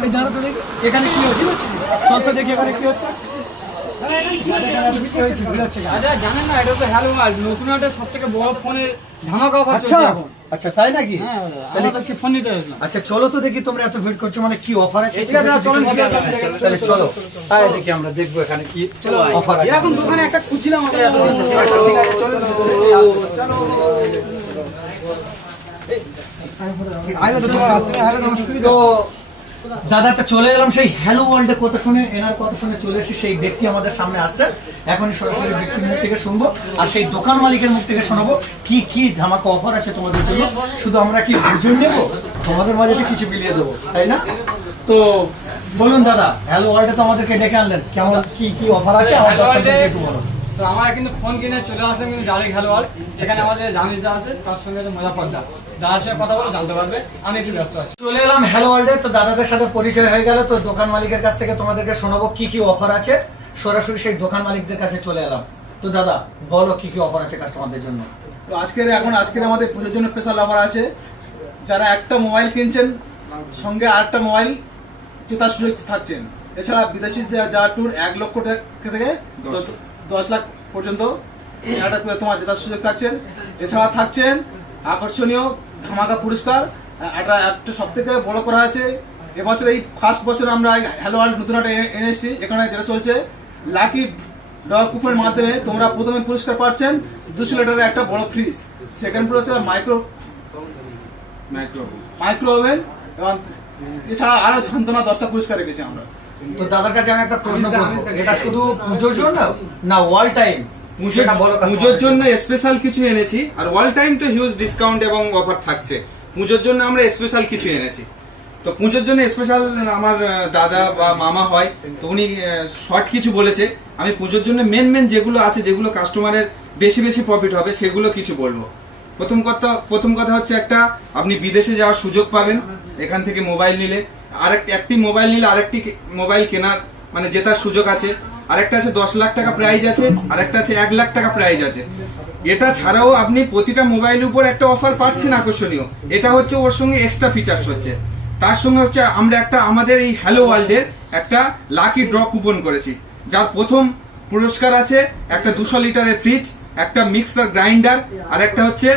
এই দাঁড়া তো দেখি এখানে কি হচ্ছে চল তো দেখি এখানে কি হচ্ছে কি হয়েছে বুঝাচ্ছে কেন? দাদা জানেন না এটা তো হ্যালো নতুন একটা সব থেকে বড় ফোনের ধামাকা অফার আচ্ছা চলছে এখন আচ্ছা তাই নাকি হ্যাঁ আমাদেরকে ফোন নিতে আসলাম আচ্ছা চলো তো দেখি তোমরা এত ভিড় করছ মানে কি অফার আছে ঠিক তাহলে চলো তাই দেখি আমরা দেখব এখানে কি অফার আছে এরকম দোকানে একটা খুঁজছিলাম আমরা এত ঠিক আছে চলো তো দাদা তো চলে এলাম সেই হ্যালো ওয়ার্ল্ডে কথা শুনে, এনার কথা শুনে চলে এসেছি, সেই ব্যক্তি আমাদের সামনে আসছে এখনই সরাসরি ব্যক্তির মুখ থেকে শুনব আর সেই দোকান মালিকের মুখ থেকে শোনাবো কি কি ধামাকা অফার আছে তোমাদের জন্য। শুধু আমরা কি বুঝে নেব? তোমাদের মাঝে কিছু বিলিয়ে দেবো, তাই না? তো বলুন দাদা হ্যালো ওয়ার্ল্ডে তো আমাদেরকে ডেকে আনলেন। কেমন, কি কি অফার আছে? দর্শকদেরকে একটু বলো তো আমরা কিন্তু ফোন কিনে চলে আসলাম কিন্তু হ্যালো আর এখানে আমাদের রামিজ দা আছে তার সঙ্গে মজা পর্দা। দাদার সাথে কথা বলে জানতে পারবে আমি একটু ব্যস্ত আছি। চলে এলাম হ্যালো ওয়ার্ল্ডে তো দাদাদের সাথে পরিচয় হয়ে গেল তো দোকান মালিকের কাছ থেকে তোমাদেরকে শোনাবো কি কি অফার আছে। সরাসরি সেই দোকান মালিকদের কাছে চলে এলাম। তো দাদা বলো কি কি অফার আছে কাস্টমারদের জন্য? তো আজকের এখন আজকের আমাদের পুজোর জন্য স্পেশাল অফার আছে। যারা একটা মোবাইল কিনছেন সঙ্গে আরেকটা মোবাইল জেতার সুযোগ থাকছেন। এছাড়া বিদেশি যা যা ট্যুর এক লক্ষ টাকা থেকে দ- দশ লাখ পর্যন্ত করে তোমার জেতার সুযোগ থাকছেন। এছাড়া থাকছেন আকর্ষণীয় ধামাকা পুরস্কার একটা একটা সব থেকে বড় করা আছে এবছর এই ফার্স্ট বছর আমরা হ্যালো ওয়ার্ল্ড নতুন একটা এনেছি এখানে যেটা চলছে লাকি ড্র কুপনের মাধ্যমে তোমরা প্রথমে পুরস্কার পাচ্ছেন দুশো লিটারের একটা বড় ফ্রিজ সেকেন্ড পুরস্কার মাইক্রো মাইক্রো ওভেন এবং এছাড়া আরও সান্ত্বনা দশটা পুরস্কার রেখেছি আমরা। তো দাদার কাছে আমি একটা প্রশ্ন করব। এটা শুধু পুজোর জন্য? না ওয়াল টাইম পুজোর জন্য স্পেশাল কিছু এনেছি। আর অল টাইম তো হিউজ ডিসকাউন্ট এবং অফার থাকছে। পুজোর জন্য আমরা স্পেশাল কিছু এনেছি। তো পুজোর জন্য স্পেশাল আমার দাদা বা মামা হয় তো উনি শর্ট কিছু বলেছে। আমি পুজোর জন্য মেন মেন যেগুলো আছে যেগুলো কাস্টমারের বেশি বেশি প্রফিট হবে সেগুলো কিছু বলব। প্রথম কথা প্রথম কথা হচ্ছে একটা আপনি বিদেশে যাওয়ার সুযোগ পাবেন। এখান থেকে মোবাইল নিলে। আরেক একটি মোবাইল নিলে আরেকটি মোবাইল কেনার মানে জেতার সুযোগ আছে। আরেকটা আছে দশ লাখ টাকা প্রাইজ আছে, আরেকটা আছে এক লাখ টাকা প্রাইজ আছে। এটা ছাড়াও আপনি প্রতিটা মোবাইলের উপর একটা অফার পাচ্ছেন আকর্ষণীয়। এটা হচ্ছে ওর সঙ্গে এক্সট্রা ফিচার্স হচ্ছে। তার সঙ্গে হচ্ছে আমরা একটা, আমাদের এই হ্যালো ওয়ার্ল্ডের একটা লাকি ড্র কুপন করেছি। যার প্রথম পুরস্কার আছে একটা দুশো লিটারের ফ্রিজ একটা মিক্সার গ্রাইন্ডার আর একটা হচ্ছে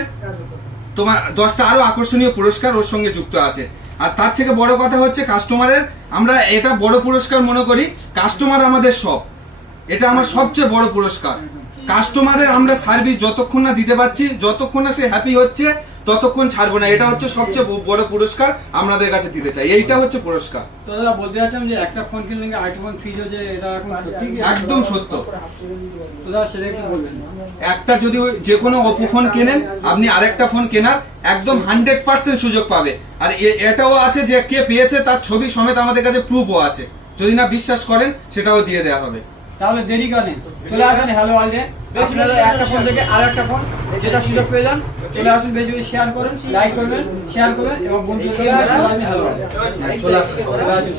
তোমার দশটা আরও আকর্ষণীয় পুরস্কার ওর সঙ্গে যুক্ত আছে। আর তার থেকে বড় কথা হচ্ছে কাস্টমারের আমরা এটা বড় পুরস্কার মনে করি কাস্টমার আমাদের সব। এটা আমার সবচেয়ে বড় পুরস্কার। কাস্টমারের আমরা সার্ভিস যতক্ষণ না দিতে পারছি যতক্ষণ না সে হ্যাপি হচ্ছে ততক্ষণ ছাড়বো না। এটা হচ্ছে সবচেয়ে বড় পুরস্কার আমাদের কাছে দিতে চাই। এইটা হচ্ছে পুরস্কার। তো দাদা বলতে চাচ্ছিলাম যে একটা ফোন কিনলে নাকি আরেকটা ফোন ফ্রিজ হচ্ছে এটা এখন সত্যি একদম সত্য। তো দাদা সেটা একটু বলবেন? একটা যদি যে কোনো অপো ফোন কেনেন আপনি আরেকটা ফোন কেনার একদম হান্ড্রেড পার্সেন্ট সুযোগ পাবে। আর এটাও আছে যে কে পেয়েছে তার ছবি সমেত আমাদের কাছে প্রুফও আছে। যদি না বিশ্বাস করেন সেটাও দিয়ে দেওয়া হবে। তাহলে দেরি করেন চলে আসেন হ্যালো ওয়ার্ল্ডে আপনারা একটা ফোন থেকে আর একটা ফোন যেটা সুযোগ পেলাম যান। চলে আসুন বেশি বেশি শেয়ার করেন লাইক করবেন শেয়ার করবেন এবং বন্ধুদের আসুন হ্যালো ওয়ার্ল্ড চলে আসুন চলে আসুন।